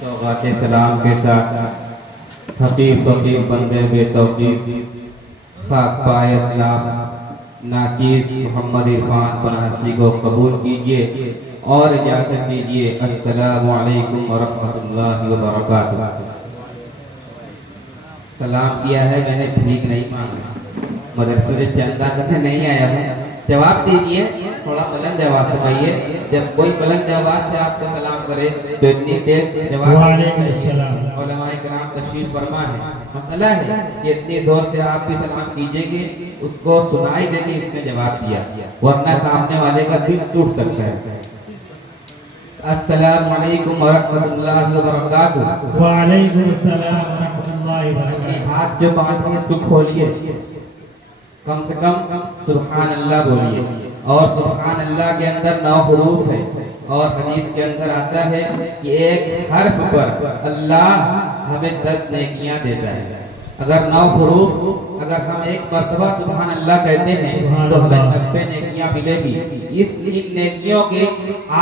सौगात सलाम के साथ हकीक फकीर बंदे बेतौकीर खाक पाए इस्लाम नाचीज मोहम्मद इरफान पनासी को कबूल कीजिए और इजाज़त दीजिए। अस्सलामु अलैकुम व रहमतुल्लाहि व बरकातुहू। सलाम किया है, मैंने भीख नहीं मांगा, मदरसे से चंदा करने नहीं आया हूँ। जवाब दीजिए, थोड़ा बुलंद आवाज से कहिए। जब कोई बुलंद आवाज से आपको सलाम करे तो इतनी तेज जवाब उलमाए किराम तशरीफ फरमा है। मसला है कि इतनी जोर से आप भी सलाम कीजिएगे, उसको सुनाई देगी इसने जवाब दिया, वरना सामने वाले का दिल टूट सकता है। अस्सलामु अलैकुम व रहमतुल्लाहि व बरकातुहू। व अलैकुम अस्सलाम व रहमतुल्लाहि व बरकातुहू। हाथ जो बांधे इसको खोलिए, कम से कम सुभान अल्लाह बोलिए। और सुभान अल्लाह के अंदर 9 हुरूफ है और हदीस के अंदर आता है कि एक हर्फ पर अल्लाह हमें 10 नेकियां देता है। अगर 9 हुरूफ, अगर हम एक मर्तबा सुभान अल्लाह कहते हैं तो हमें 90 नेकियां मिलेगी। इस इन नेकियों की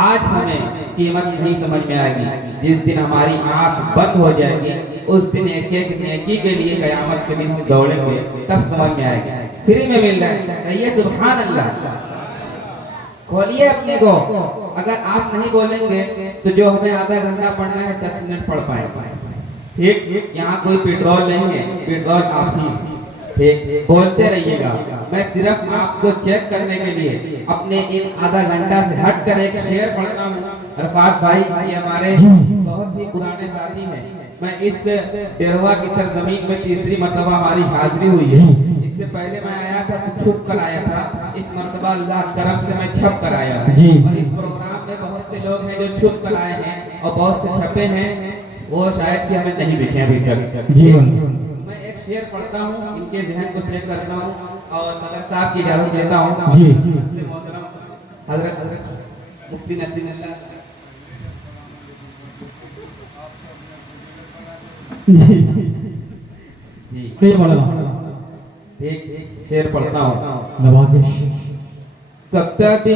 आज हमें कीमत नहीं समझ में आएगी। जिस दिन हमारी आंख बंद हो जाएगी उस दिन एक एक नेकी के लिए कयामत के दिन हम दौड़ेंगे, तब समझ में आएगी। फ्री में मिल रहा है, कहिए सुभान अल्लाह। खोलिए अपने को। अगर आप नहीं बोलेंगे तो जो हमें आधा घंटा पढ़ना है 10 मिनट पढ़ पाएंगे। ठीक, यहाँ कोई पेट्रोल नहीं है, पेट्रोल आप ही। ठीक, बोलते रहिएगा। मैं सिर्फ आपको चेक करने के लिए अपने इन आधा घंटा से हट कर एक शेर पढ़ता हूँ। अरफात भाई ये हमारे बहुत ही पुराने साथी हैं। मैं इस डेरवा की सरजमीन में तीसरी मर्तबा हमारी हाजिरी हुई है। इससे पहले मैं आया था तो छुप कर आया था, इस मर्तबा अल्लाह करम से मैं छप कर आया हूँ। और इस प्रोग्राम में बहुत से लोग हैं जो छुप कर आए हैं और बहुत से छपे हैं, वो शायद कि हमें नहीं दिखे अभी तक। मैं एक शेर पढ़ता हूँ, इनके जहन को चेक करता हूँ और सदर साहब की इजाजत देता हूँ। हजरत मुफ्ती नसीम अल्लाह जी ठीक, शेर पढ़ता हूँ। नवाजिश कब्तबी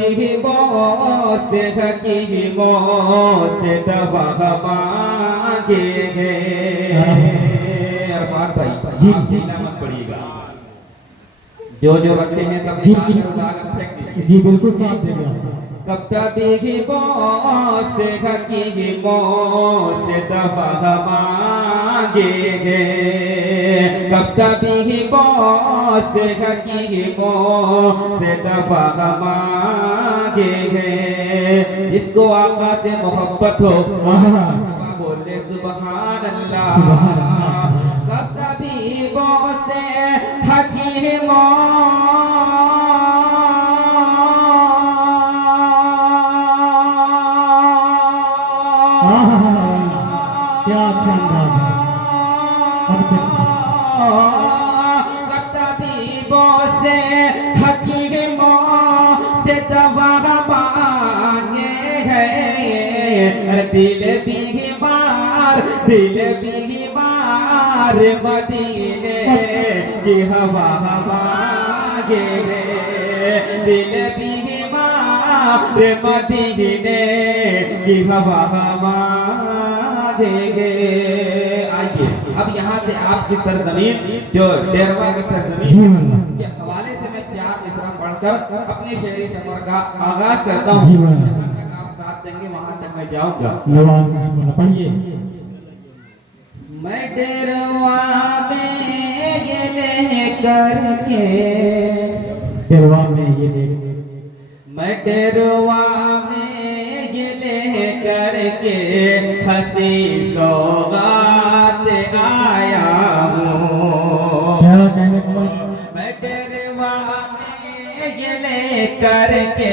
से धकी से दवा मांगे अरफात भाई जी ढीला मत पड़िएगा। जो रखे हैं सब जी बिल्कुल साफ देगा। कब्तबी से धकी से दवा मांगे कब्तबी से हकीमों से दफा मांगे हैं। जिसको आका से मोहब्बत हो बोले सुभान अल्लाह। कब्तबी से हकीमों क्या अच्छा अंदाज है। से हकीमों से दवा मांगे हैं। दिल बीमार मदीने की हवा मांगे हैं। दिल बीमार मदीने की हवा मांगेंगे। आइए अब यहाँ से आपकी सरजमीन जो डेरवा की सरजमीन के हवाले से मैं 4 मिसरा पढ़कर अपने शहरी सफर का आगाज करता हूँ। जहाँ तक आप साथ देंगे वहां तक मैं जाऊंगा। पढ़िए। मैं डेरवा में ये लेकर के डेरवा में ये मैं डेरवा में ये लेकर के हंसी सौगात आया हूँ। मैं डेरवा में ये लेकर के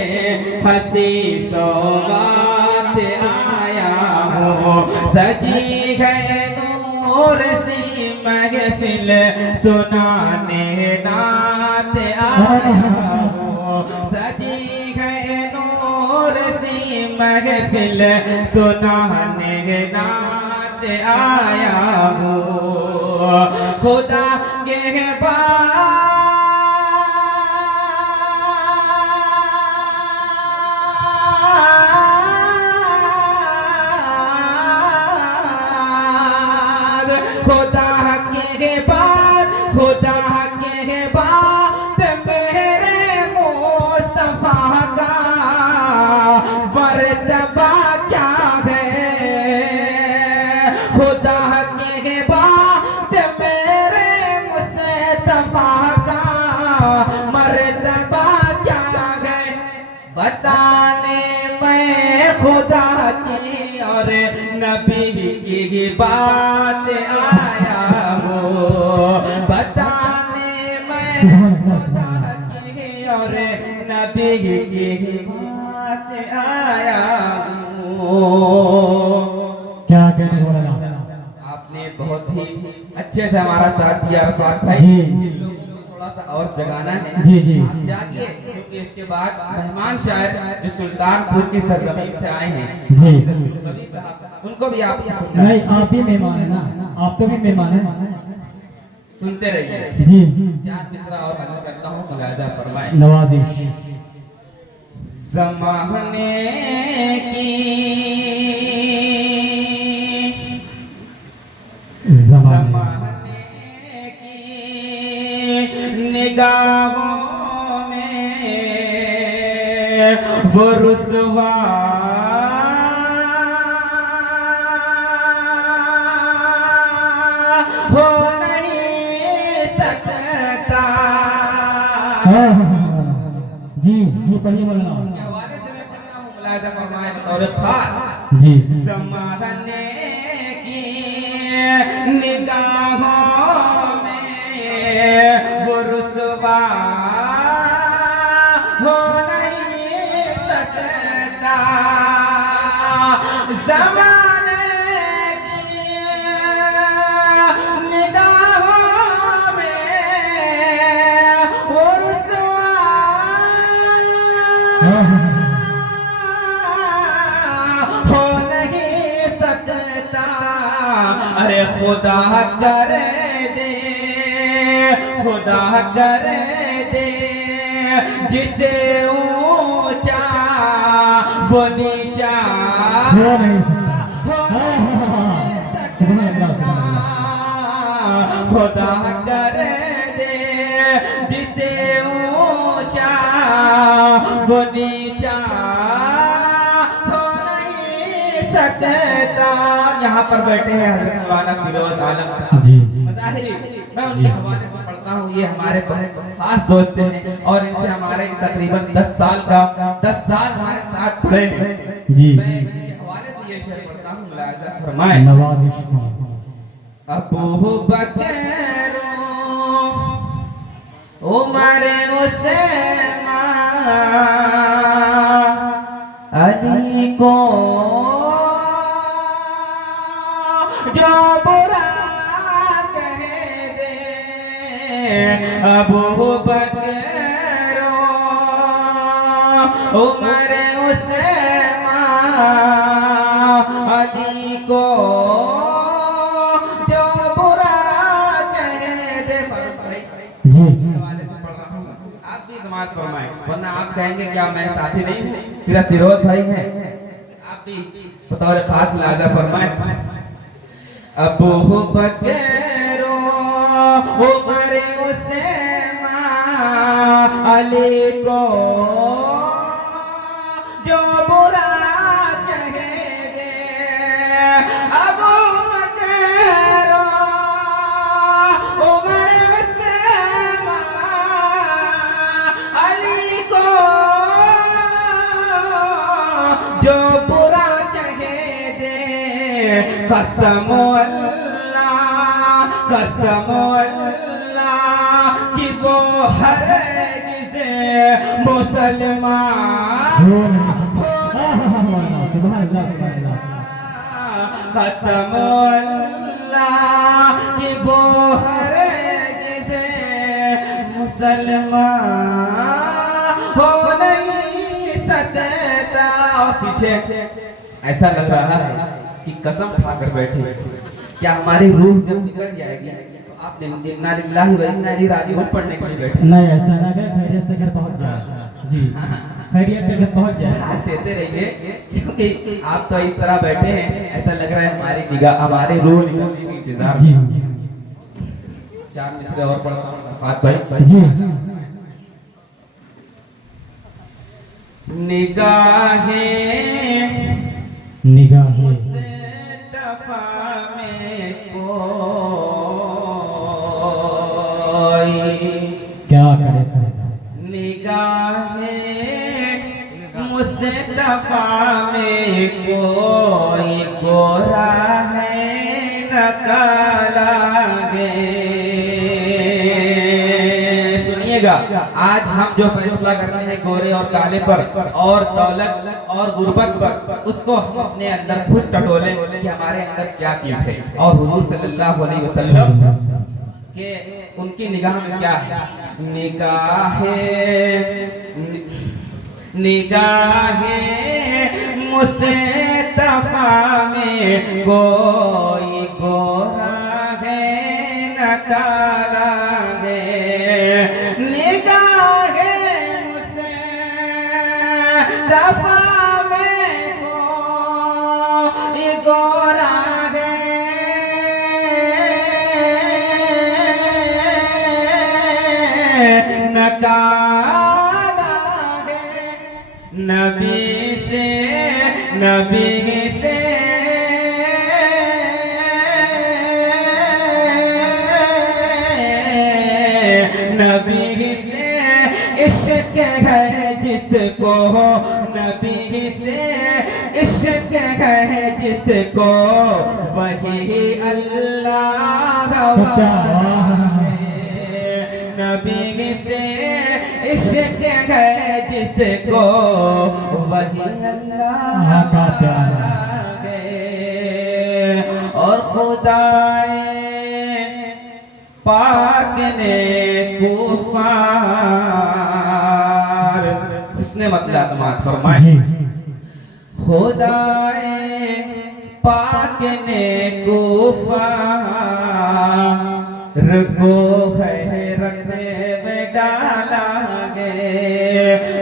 हंसी सौगात आया हूँ। सजी है नूर सी महफिल सुनाने नात आया हूँ। सजी है नूर सी महफिल सुनाने नात आया हूँ। खुदा के बताने मैं खुदा की और नबी की बात आया हूँ। बताने मैं खुदा की और नबी की बात आया हूँ। क्या कहने वाला आपने बहुत ही अच्छे से हमारा साथ दिया अरफात भाई। जी। इन लोगों को थोड़ा सा और जगाना है। जी, जी। आप जागिए, क्योंकि इसके बाद मेहमान शायर जो सुल्तानपुर की सरजमीन से आए हैं जी। कवि साहब, उनको भी आप सुनना है। नहीं, आप ही मेहमान है ना, आप तो भी मेहमान है। सुनते रहिए। जी। चार मिसरा और हजर करता हूँ, मुलाजा फरमाए। नवाजिश। ज़माने ज़माने की निगाहों में वो रुसवा हो नहीं सकता। जी जी, पढ़िए मौलाना। के हवाले से मैं पढ़ रहा हूँ, मुलाहिजा फरमाए बतौर खास। जी। ज़माने की निगाहों में वो रुसवा हो नहीं सकता। ज़माने की निगाहों में वो रुसवा हो नहीं सकता। अरे खुदा कर दे, खुदा कर दे जिसे ऊंचा वो नीचा हो नहीं सकता। हो नहीं सकता। खुदा कर दे जिसे ऊंचा वो नीचा हो नहीं सकता। यहाँ पर बैठे हैं हज़रत मौलाना फिरोज आलम साहब। जी। मज़ाहिरी मैं उनके हवाले से पढ़ता हूँ। ये हमारे बहुत खास दोस्त हैं और इनसे हमारे तकरीबन 10 साल हमारे साथ पढ़े हैं। जी। मैं इनके हवाले से ये शेर पढ़ता हूँ, मुलाहिजा फरमाए। नवाजिश। अबू बकर उमर उस्मान अली को जो बुरा कह दे। अबू बकर उमर उस्मान अली को जो बुरा कह दे। जी। हवाले से पढ़ रहा हूँ, आप भी समाज फरमाएं, वरना आप कहेंगे क्या मैं साथी नहीं हूँ, सिर्फ फिरोज भाई हैं। आप भी बतौर खास मुलाहिजा फरमाएं। अबू बकर उमर उस्मान अली को जो बुरा कह दे। अबू बकर उमर उस्मान अली को जो बुरा कह दे। कसम अल्लाह कि वो हरगिज़ मुसलमान हो नहीं सकता। सुभान अल्लाह, सुभान अल्लाह। कसम अल्लाह कि वो हरगिज़ मुसलमान हो नहीं सकता। और पीछे ऐसा लग रहा है कि कसम खाकर बैठे, क्या हमारी रूह जब निकल जाएगी तो आप इन्ना लिल्लाहि व इन्ना इलैहि राजिऊन पढ़ने के लिए बैठे। नहीं, ऐसा ना करें, खैरियत से घर पहुंच जाए। जी, खैरियत से घर पहुंच जाए। साथ देते रहिए, क्योंकि आप तो इस तरह बैठे हैं, ऐसा लग रहा है हमारी निगाह हमारे रूह निकलने के इंतजार जी। में। चार मिसरे और पढ़ता हूँ अरफात भाई। जी। निगाहें मुस्तफा में कोई क्या करे सर। निगाहें मुस्तफा में कोई गोरा है न काला गे। सुनिएगा, आज हम जो फैसला करते हैं गोरे और काले पर और दौलत और गुर्बत पर, उसको हम अपने अंदर खुद टटोले कि हमारे अंदर क्या चीज है और हुजूर सल्लल्लाहु अलैहि वसल्लम के उनकी निगाह में क्या है। निगाहे मुस्तफा में कोई गोरा है न काला है। निगाहे मुस्तफा में कोई गोरा है न काला। नबी से इश्क है जिसको, नबी से इश्क है जिसको, वही अल्लाह है। नबी से इश्क है जिसको, वही अल्लाह है। और खुदाए पाक ने कुफार, उसने मतलब समात फरमाए। खुदाए पाक ने कुफार को हैरत में डाला गे।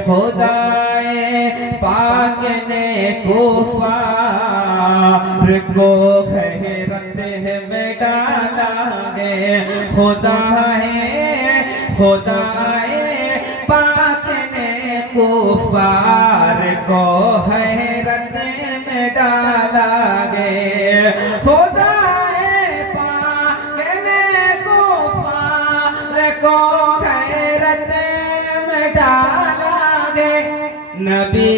खुदाए पाक ने कुफार को हैरत में डाला गे। खुदाए पाक ने कुफार को हैरत में डाला गे। खुदाए पाक ने कुफार को हैरत में डाला गे। नबी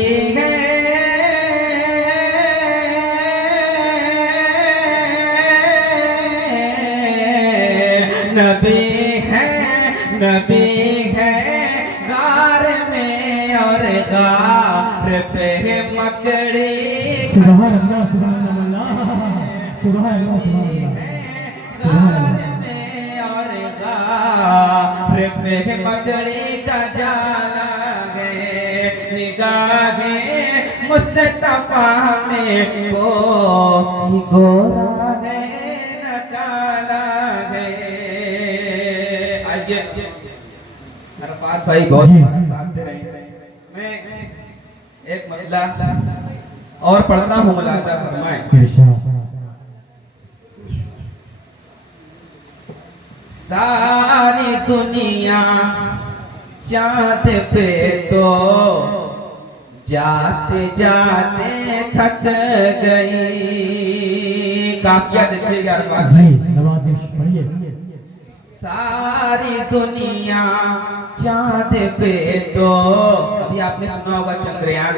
है गार में और गार पे मकड़ी। सुभान अल्लाह, सुभान अल्लाह, सुभान अल्लाह, सुभान अल्लाह। गार में और गार पे मकड़ी का जाला है। निगाहे मुस्तफा में कोई गोरा है न काला है। आइए अरफात भाई बहुत हमारा साथ दे रहे हैं। मैं एक मसला और पढ़ता हूँ, मुलाजा फरमाए। सारी दुनिया चाँद पे तो जाते जाते थक गई। काफिया देखिएगा अरफात भाई, नवाजिश पढ़िए। सारी दुनिया चाँद पे तो, अभी आपने सुना होगा चंद्रयान,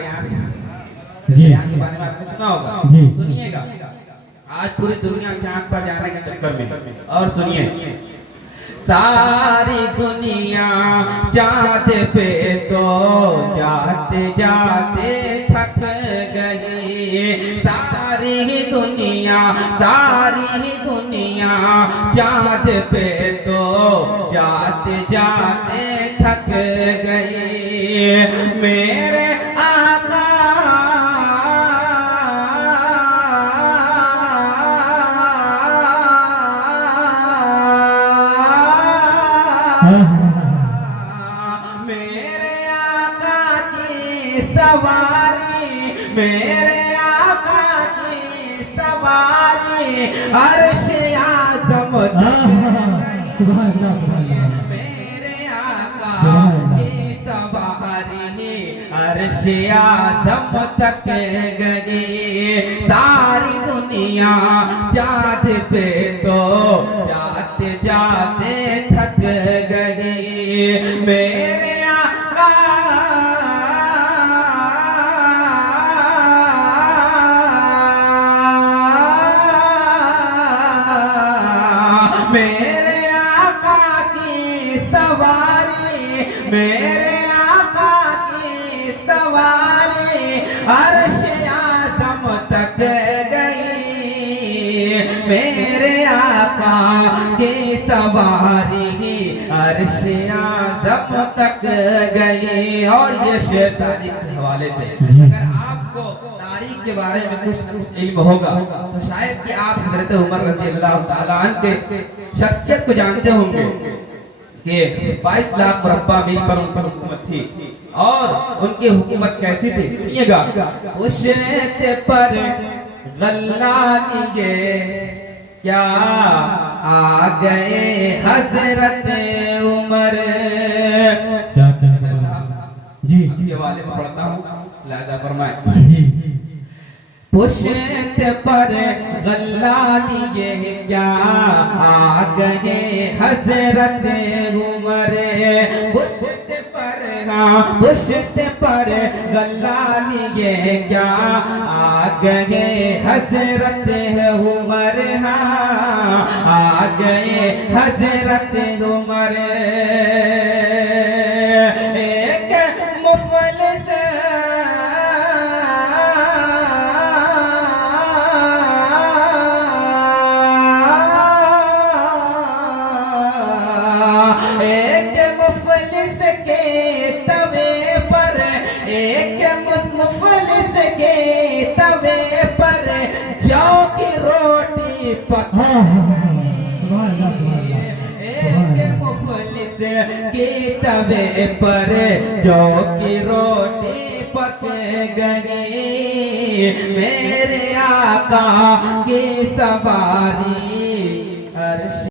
चंद्रयान के बारे में आपने सुना होगा। सुनिएगा, आज पूरी दुनिया चाँद पर जाने के चक्कर में। और सुनिए, सारी दुनिया चाँद पे तो जाते जाते थक गई। सारी दुनिया चाँद पे तो जाते जाते थक गई। मेरे आका मेरे आका की सवारी अर्श आज़म तक गई। मेरे आका की सवारी अर्श आज़म तक गई। सारी दुनिया चाँद पे तो जाते जाते थक गई। मेरे आका मेरे आका की सवारी, मेरे आका की सवारी अर्श आज़म तक गई, मेरे आका की सवारी अर्श आज़म तक गई। और ये शेर तारीख के हवाले से, अगर आपको तारीख के बारे में कुछ न कुछ इल्म होगा तो शायद कि आप हज़रत उमर रज़ी अल्लाह ताला अन्हु के शख्सियत को जानते होंगे कि 22 लाख मुरब्बा मील पर उन पर हुकूमत थी और उनकी हुकूमत कैसी थी सुनिएगा। उशते पर गल्ला लिए क्या आ गए हजरत उमर। क्या क्या जी ये वाले से पढ़ता हूँ लिहाजा फरमाए। जी पुश्त पर गल्ला लिए क्या आ गए हजरत उमर। पुश्त पर, हाँ पुश्त पर गल्ला लिए क्या आ गए हजरत उमर, हाँ आ गए हजरत उमर। एक मुफलिस एक मुफलिस के तवे पर, एक मुफलिस के तवे पर जौ की रोटी पक, एक मुफलिस के तवे पर जौ की रोटी पक गई, मेरे आका की सवारी